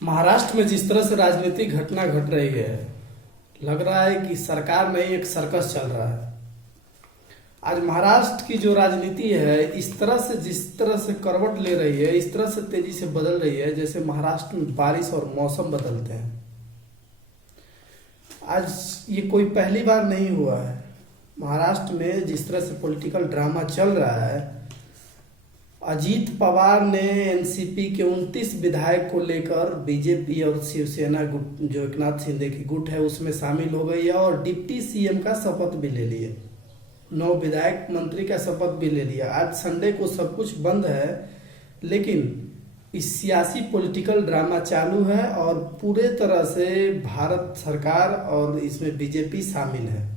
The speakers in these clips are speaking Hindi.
महाराष्ट्र में जिस तरह से राजनीतिक घटना घट रही है, लग रहा है कि सरकार में एक सर्कस चल रहा है। आज महाराष्ट्र की जो राजनीति है, इस तरह से जिस तरह से करवट ले रही है, इस तरह से तेजी से बदल रही है, जैसे महाराष्ट्र में बारिश और मौसम बदलते हैं। आज ये कोई पहली बार नहीं हुआ है। महाराष्ट्र में जिस तरह से पॉलिटिकल ड्रामा चल रहा है, अजीत पवार ने एनसीपी के 29 विधायक को लेकर बीजेपी और शिवसेना गुट, जो एकनाथ शिंदे की गुट है, उसमें शामिल हो गई है और डिप्टी सीएम का शपथ भी ले लिए। 9 विधायक मंत्री का शपथ भी ले लिया। आज संडे को सब कुछ बंद है, लेकिन इस सियासी पॉलिटिकल ड्रामा चालू है और पूरे तरह से भारत सरकार और इसमें बीजेपी शामिल है।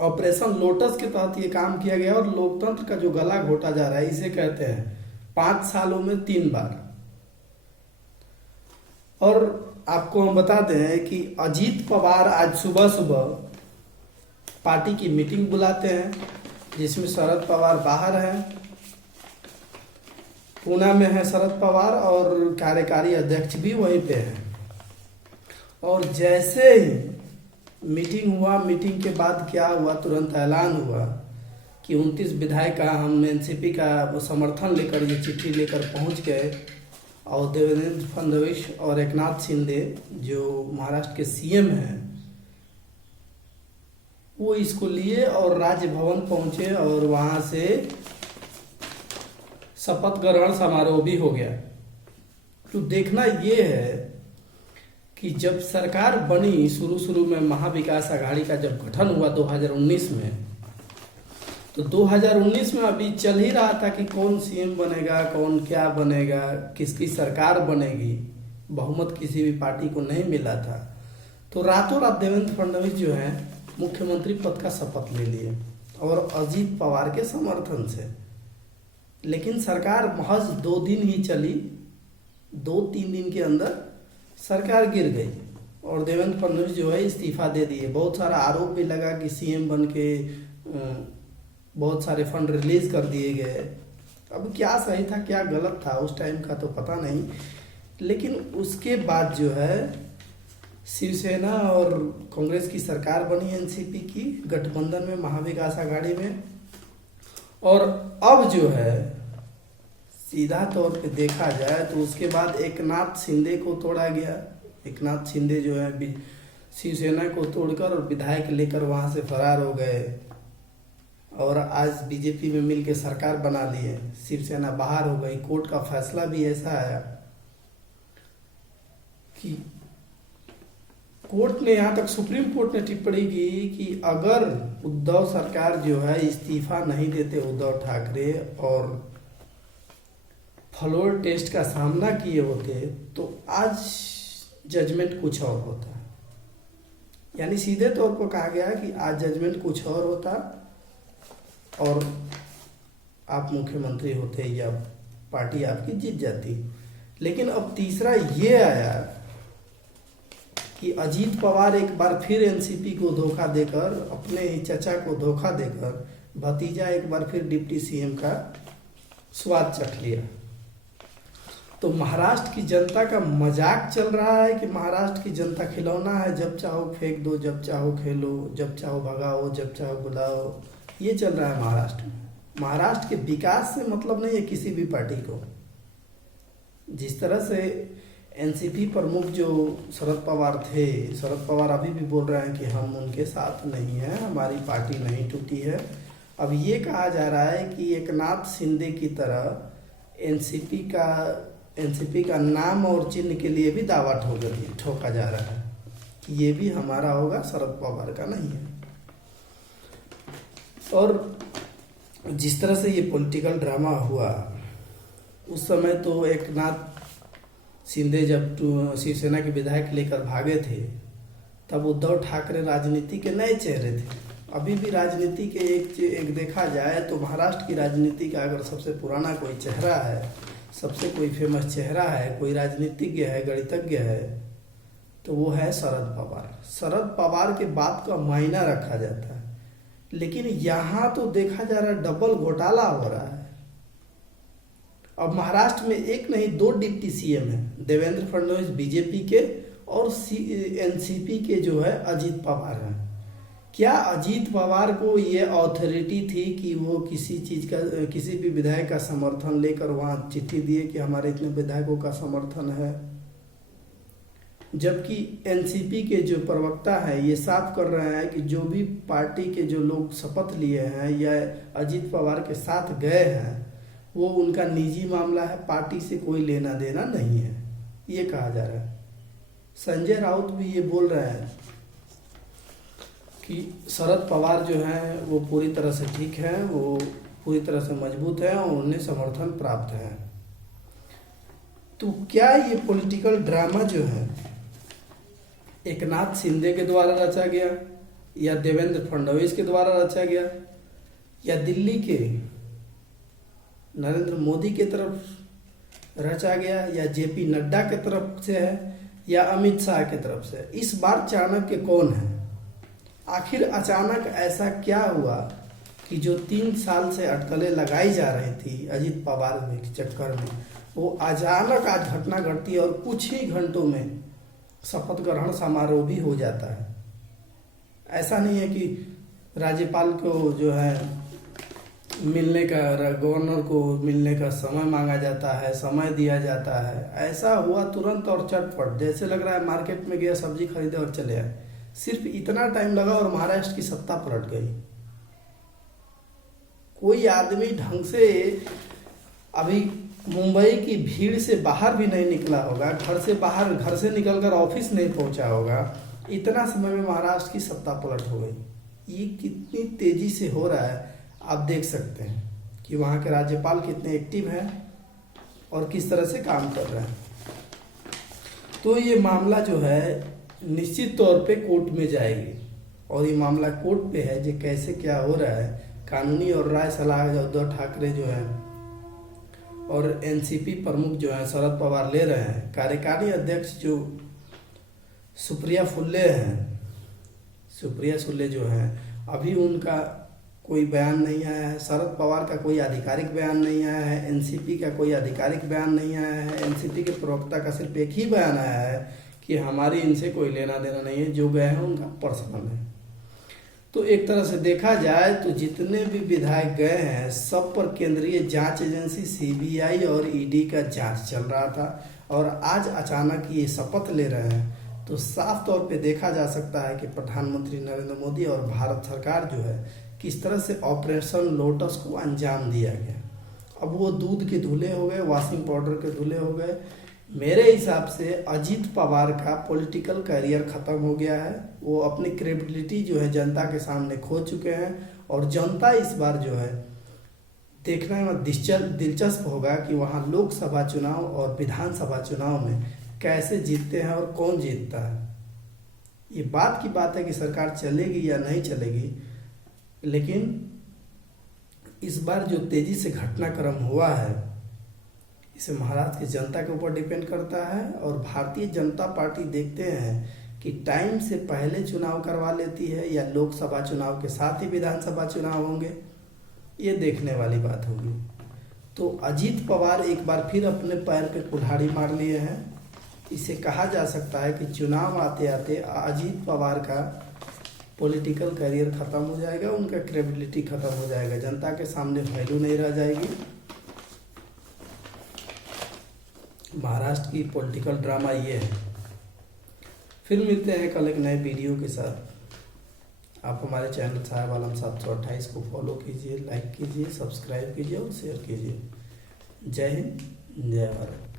ऑपरेशन लोटस के तहत ये काम किया गया और लोकतंत्र का जो गला घोटा जा रहा है, इसे कहते हैं 5 सालों में 3 बार। और आपको हम बता दें कि अजीत पवार आज सुबह सुबह पार्टी की मीटिंग बुलाते हैं, जिसमें शरद पवार बाहर हैं, पूना में है शरद पवार और कार्यकारी अध्यक्ष भी वहीं पे हैं। और जैसे ही मीटिंग हुआ, मीटिंग के बाद क्या हुआ, तुरंत ऐलान हुआ कि 29 विधायक का हम एनसीपी का समर्थन लेकर, ये चिट्ठी लेकर पहुंच गए और देवेंद्र फडणवीस और एकनाथ शिंदे जो महाराष्ट्र के सीएम हैं, वो इसको लिए और राजभवन पहुंचे और वहां से शपथ ग्रहण समारोह भी हो गया। तो देखना ये है कि जब सरकार बनी, शुरू में महाविकास आघाड़ी का जब गठन हुआ 2019 में, तो 2019 में अभी चल ही रहा था कि कौन सीएम बनेगा, कौन क्या बनेगा, किसकी सरकार बनेगी। बहुमत किसी भी पार्टी को नहीं मिला था। तो रातों रात देवेंद्र फडणवीस जो है मुख्यमंत्री पद का शपथ ले लिए और अजीत पवार के समर्थन से। लेकिन सरकार महज 2 दिन ही चली, 2-3 दिन के अंदर सरकार गिर गई और देवेंद्र फडणवीस जो है इस्तीफा दे दिए। बहुत सारा आरोप भी लगा कि सीएम बन के बहुत सारे फंड रिलीज कर दिए गए। अब क्या सही था क्या गलत था उस टाइम का तो पता नहीं, लेकिन उसके बाद जो है शिवसेना और कांग्रेस की सरकार बनी एनसीपी की गठबंधन में, महाविकास आघाड़ी में। और अब जो है सीधा तौर पे देखा जाए तो उसके बाद एकनाथ शिंदे को तोड़ा गया। एकनाथ शिंदे जो है शिवसेना को तोड़कर और विधायक लेकर वहां से फरार हो गए और आज बीजेपी में मिलकर सरकार बना लिए। शिवसेना बाहर हो गई। कोर्ट का फैसला भी ऐसा आया कि कोर्ट ने, यहाँ तक सुप्रीम कोर्ट ने टिप्पणी की कि अगर उद्धव सरकार जो है इस्तीफा नहीं देते, उद्धव ठाकरे, और फ्लोर टेस्ट का सामना किए होते, तो आज जजमेंट कुछ और होता। यानी सीधे तौर पर कहा गया कि आज जजमेंट कुछ और होता और आप मुख्यमंत्री होते या पार्टी आपकी जीत जाती। लेकिन अब तीसरा ये आया कि अजीत पवार एक बार फिर एनसीपी को धोखा देकर, अपने ही चचा को धोखा देकर, भतीजा एक बार फिर डिप्टी सीएम का स्वाद चख लिया। तो महाराष्ट्र की जनता का मजाक चल रहा है कि महाराष्ट्र की जनता खिलौना है, जब चाहो फेंक दो, जब चाहो खेलो, जब चाहो भगाओ, जब चाहो बुलाओ। ये चल रहा है महाराष्ट्र में। महाराष्ट्र के विकास से मतलब नहीं है किसी भी पार्टी को। जिस तरह से एनसीपी प्रमुख जो शरद पवार थे, शरद पवार अभी भी बोल रहे हैं कि हम उनके साथ नहीं हैं, हमारी पार्टी नहीं टूटी है। अब ये कहा जा रहा है कि एकनाथ शिंदे की तरह एनसीपी का नाम और चिन्ह के लिए भी दावा ठोका जा रहा है कि ये भी हमारा होगा, शरद पवार का नहीं है। और जिस तरह से ये पॉलिटिकल ड्रामा हुआ, उस समय तो एकनाथ शिंदे जब शिवसेना के विधायक लेकर भागे थे, तब उद्धव ठाकरे राजनीति के नए चेहरे थे। अभी भी राजनीति के एक देखा जाए तो महाराष्ट्र की राजनीति का अगर सबसे पुराना कोई चेहरा है, सबसे कोई फेमस चेहरा है, कोई राजनीतिज्ञ है, गणितज्ञ है, तो वो है शरद पवार। शरद पवार के बात का मायना रखा जाता है। लेकिन यहाँ तो देखा जा रहा है डबल घोटाला हो रहा है। अब महाराष्ट्र में एक नहीं दो डिप्टी सीएम हैं, देवेंद्र फडणवीस बीजेपी के और एनसीपी के जो है अजीत पवार हैं। क्या अजीत पवार को ये अथॉरिटी थी कि वो किसी चीज का, किसी भी विधायक का समर्थन लेकर वहां चिट्ठी दिए कि हमारे इतने विधायकों का समर्थन है? जबकि एनसीपी के जो प्रवक्ता है ये साफ कर रहे हैं कि जो भी पार्टी के जो लोग शपथ लिए हैं या अजीत पवार के साथ गए हैं वो उनका निजी मामला है, पार्टी से कोई लेना देना नहीं है, ये कहा जा रहा है। संजय राउत भी ये बोल रहे हैं कि शरद पवार जो हैं वो पूरी तरह से ठीक है, वो पूरी तरह से मजबूत है और उन्हें समर्थन प्राप्त है। तो क्या ये पॉलिटिकल ड्रामा जो है एकनाथ शिंदे के द्वारा रचा गया या देवेंद्र फडणवीस के द्वारा रचा गया या दिल्ली के नरेंद्र मोदी के तरफ रचा गया या जेपी नड्डा के तरफ से है या अमित शाह के तरफ से? इस बार चाणक्य कौन है? आखिर अचानक ऐसा क्या हुआ कि जो 3 साल से अटकलें लगाई जा रही थी अजीत पवार के चक्कर में, वो अचानक आज घटना घटती है और कुछ ही घंटों में शपथ ग्रहण समारोह भी हो जाता है। ऐसा नहीं है कि राज्यपाल को जो है मिलने का, गवर्नर को मिलने का समय मांगा जाता है, समय दिया जाता है। ऐसा हुआ तुरंत और चटपट, जैसे लग रहा है मार्केट में गया सब्जी खरीदे और चले आए। सिर्फ इतना टाइम लगा और महाराष्ट्र की सत्ता पलट गई। कोई आदमी ढंग से अभी मुंबई की भीड़ से बाहर भी नहीं निकला होगा, घर से निकलकर ऑफिस नहीं पहुंचा होगा, इतना समय में महाराष्ट्र की सत्ता पलट हो गई। ये कितनी तेजी से हो रहा है आप देख सकते हैं कि वहाँ के राज्यपाल कितने एक्टिव हैं और किस तरह से काम कर रहे हैं। तो ये मामला जो है निश्चित तौर पे कोर्ट में जाएगी और ये मामला कोर्ट पे है जो कैसे क्या हो रहा है। कानूनी और राय सलाह उद्धव ठाकरे जो है और एनसीपी प्रमुख जो है शरद पवार ले रहे हैं। कार्यकारी अध्यक्ष जो सुप्रिया सुले जो हैं, अभी उनका कोई बयान नहीं आया है। शरद पवार का कोई आधिकारिक बयान नहीं आया है, एनसीपी का कोई आधिकारिक बयान नहीं आया है। एनसीपी के प्रवक्ता का सिर्फ एक ही बयान आया है कि हमारी इनसे कोई लेना देना नहीं है, जो गए हैं उनका पर्सनल है। तो एक तरह से देखा जाए तो जितने भी विधायक गए हैं सब पर केंद्रीय जांच एजेंसी सीबीआई और ईडी का जांच चल रहा था और आज अचानक ये शपथ ले रहे हैं। तो साफ तौर पे देखा जा सकता है कि प्रधानमंत्री नरेंद्र मोदी और भारत सरकार जो है किस तरह से ऑपरेशन लोटस को अंजाम दिया गया। अब वो दूध के धुले हो गए, वॉशिंग पाउडर के धुले हो गए। मेरे हिसाब से अजीत पवार का पॉलिटिकल करियर खत्म हो गया है। वो अपनी क्रेडिबिलिटी जो है जनता के सामने खो चुके हैं और जनता इस बार जो है देखने में दिलचस्प होगा कि वहाँ लोकसभा चुनाव और विधानसभा चुनाव में कैसे जीतते हैं और कौन जीतता है। ये बात की बात है कि सरकार चलेगी या नहीं चलेगी, लेकिन इस बार जो तेजी से घटनाक्रम हुआ है इसे महाराष्ट्र की जनता के ऊपर डिपेंड करता है। और भारतीय जनता पार्टी देखते हैं कि टाइम से पहले चुनाव करवा लेती है या लोकसभा चुनाव के साथ ही विधानसभा चुनाव होंगे, ये देखने वाली बात होगी। तो अजीत पवार एक बार फिर अपने पैर पे कुल्हाड़ी मार लिए हैं। इसे कहा जा सकता है कि चुनाव आते आते अजीत पवार का पॉलिटिकल करियर खत्म हो जाएगा, उनका क्रेडिबिलिटी खत्म हो जाएगा, जनता के सामने वैल्यू नहीं रह जाएगी। महाराष्ट्र की पॉलिटिकल ड्रामा ये है। फिर मिलते हैं कल एक नए वीडियो के साथ। आप हमारे चैनल साहेब आलम 728 को फॉलो कीजिए, लाइक कीजिए, सब्सक्राइब कीजिए और शेयर कीजिए। जय हिंद, जय भारत।